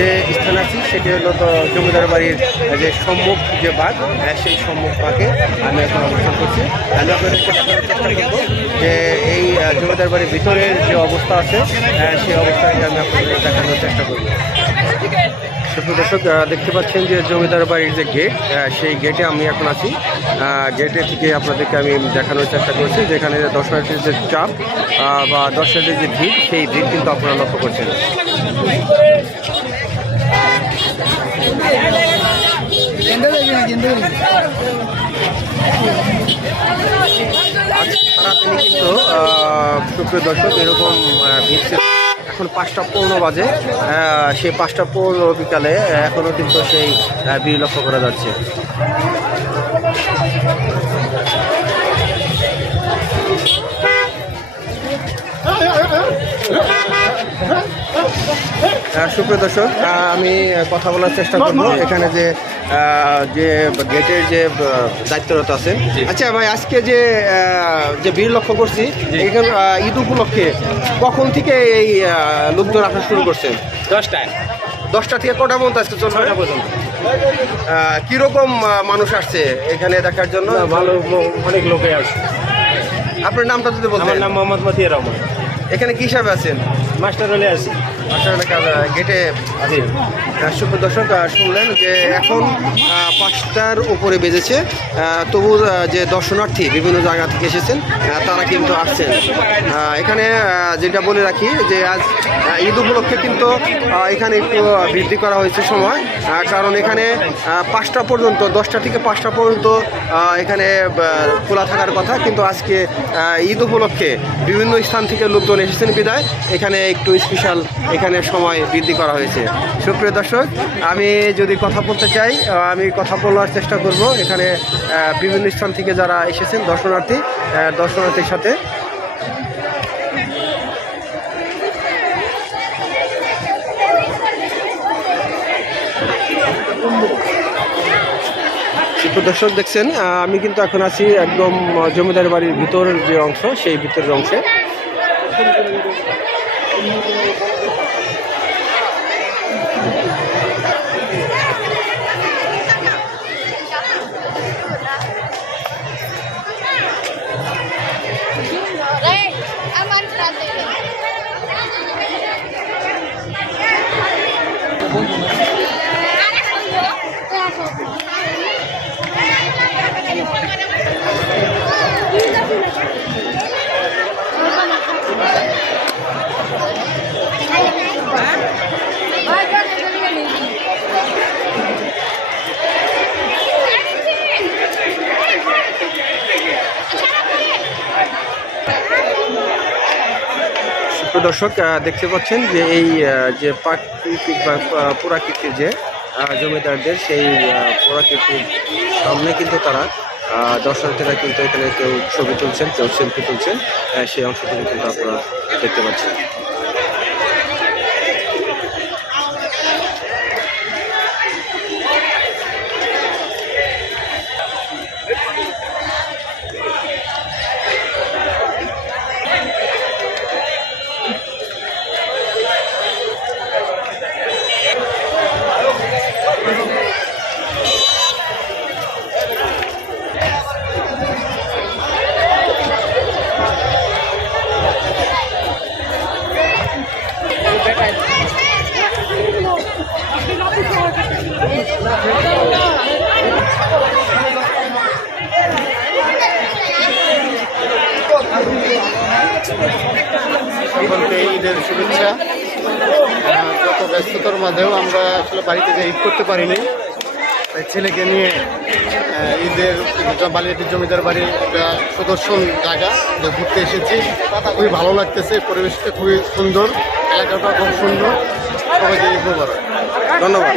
যে স্থান আছি, সেটি হলো তো জমিদার বাড়ির যে সম্মুখ যে বাঘ সেই সম্মুখ বাঘে আমি এখন অবস্থান করছি। আমি আপনাদেরকে যে এই জমিদার বাড়ির ভিতরের যে অবস্থা আছে সেই অবস্থাকে আমি আপনাদের দেখানোর চেষ্টা করব। সুপ্রিয় দর্শক দেখতে পাচ্ছেন যে জমিদার বাড়ির যে গেট সেই গেটে আমি এখন আছি। গেটে থেকে আপনাদেরকে আমি দেখানোর চেষ্টা করছি, যেখানে দর্শনার্থীর যে চাপ বা দর্শনার্থীর যে ভিড়, সেই ভিড় কিন্তু আপনারা লক্ষ্য করছেন। কিন্তু সুপ্রিয় দর্শক, এরকম এখন পাঁচটা পৌনো বাজে। সেই পাঁচটা পৌনো বিকালে এখনও কিন্তু সেই ভিড় লক্ষ্য করা যাচ্ছে। সুপ্রিয় দর্শক আমি কথা বলার চেষ্টা করব। এখানে যে যে গেটের যে দায়িত্বরত আছে আচ্ছা ভাই আজকে যে যে ভিড় লক্ষ্য করছি এখানে ঈদ উপলক্ষে কখন থেকে এই লোকজন আসা শুরু করছেন? দশটায়। দশটা থেকে কটা পর্যন্ত আজকে চলবে পর্যন্ত। কীরকম মানুষ আসছে এখানে দেখার জন্য? ভালো অনেক লোকে আসছে। আপনার নামটা যদি আমার বলতেন নাম মোহাম্মদ মতিউর রহমান। এখানে কী হিসাবে আছেন? মাস্টার হলে আছি। গেটে সুপ্র দর্শক শুনলেন যে এখন পাঁচটার উপরে বেজেছে। তবু যে দর্শনার্থী বিভিন্ন জায়গা থেকে এসেছেন তারা কিন্তু আসছেন। এখানে যেটা বলে রাখি যে আজ ঈদ উপলক্ষে কিন্তু এখানে একটু বৃদ্ধি করা হয়েছে সময়। কারণ এখানে পাঁচটা পর্যন্ত, দশটা থেকে পাঁচটা পর্যন্ত এখানে খোলা থাকার কথা। কিন্তু আজকে ঈদ উপলক্ষে বিভিন্ন স্থান থেকে লোকজন এসেছেন বিদায়। এখানে একটু স্পেশাল এখানে সময় বৃদ্ধি করা হয়েছে। সুপ্রিয় দর্শক, আমি যদি কথা বলতে চাই আমি কথা বলার চেষ্টা করব। এখানে বিভিন্ন স্থান থেকে যারা এসেছেন, দর্শনার্থী দর্শনার্থীর সাথে। দর্শক, দেখছেন আমি কিন্তু এখন আছি একদম জমিদার বাড়ির ভিতরের যে অংশ, সেই ভিতরের অংশে। I'm on সুপ্রিয় দর্শক দেখতে পাচ্ছেন যে এই যে প্রাকৃতিক বা পুরাকৃতির যে জমিদারদের সেই পুরাকৃতির সামনে কিন্তু তারা দর্শনার্থীরা কিন্তু এখানে কেউ ছবি তুলছেন, কেউ সেলফি তুলছেন সেই অংশটুকু কিন্তু আপনারা দেখতে পাচ্ছেন। যত ব্যস্ততার মাঝেও আমরা আসলে বাড়িতে যে ঈদ করতে পারিনি। তাই ছেলেকে নিয়ে ঈদের বালিয়াটির জমিদার বাড়ি একটা সুদর্শন জায়গা, যে ঘুরতে এসেছি, খুবই ভালো লাগতেছে, পরিবেশটা খুবই সুন্দর এলাকাটা খুব সুন্দর। সবাইকে ঈদ ধন্যবাদ।